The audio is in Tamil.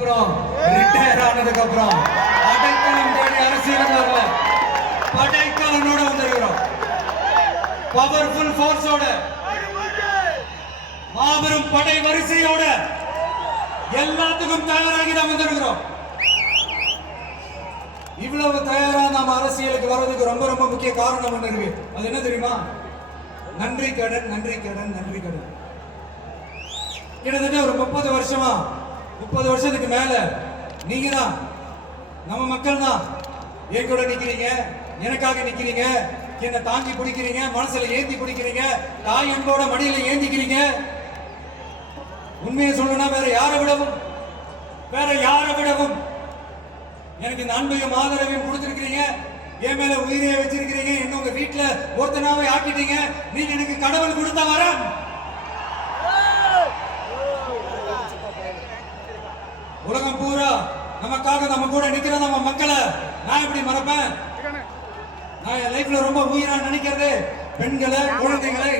ரிட்டையர் ஆனதுக்கு அப்புறம் அடைக்கலம் தேடி அரசியலுக்கு வரல, படைக்கலனோட வந்திருக்கிறோம். பவர்ஃபுல் போர்ஸோட, மாபெரும் படை வரிசையோட எல்லாத்துக்கும் தயாராகி தான் வந்திருக்கிறோம். இவ்வளவு தயாரா நாம அரசியலுக்கு வர்றதுக்கு ரொம்ப ரொம்ப முக்கிய காரணம் ஒன்று இருக்கு. அது என்ன தெரியுமா? நன்றி கடன், நன்றி கடன், நன்றி கடன். கிட்டத்தட்ட ஒரு 30 வருஷமா, 30 வருஷத்துக்கு மேல நீங்க தான், நம்ம மக்கள் தான் என் கூட நிக்கிறீங்க, எனக்காக நிக்கிறீங்க, என்ன தாங்கி பிடிக்கிறீங்க, மனசுல ஏந்தி பிடிக்கிறீங்க, தாய் அன்போட மடியில ஏந்திக்கிறீங்க. உண்மையை சொல்லணும்னா வேற யாரை விடவும் எனக்கு இந்த அன்பையும் ஆதரவையும் கொடுத்திருக்கிறீங்க. என் மேல உயிரை வச்சிருக்கிறீங்க. என்ன உங்க வீட்டுல ஒருத்தனாவே ஆக்கிட்டீங்க. நீங்க எனக்கு கடவுள் கொடுத்த வரம். உலகம் பூரா நமக்காக நம்ம கூட நிக்கிற நம்ம மக்களை நான் எப்படி மறப்பேன்? நான் என் லைஃப்ல ரொம்ப உயிரா நினைக்கிறது பெண்களை, குழந்தைகளை,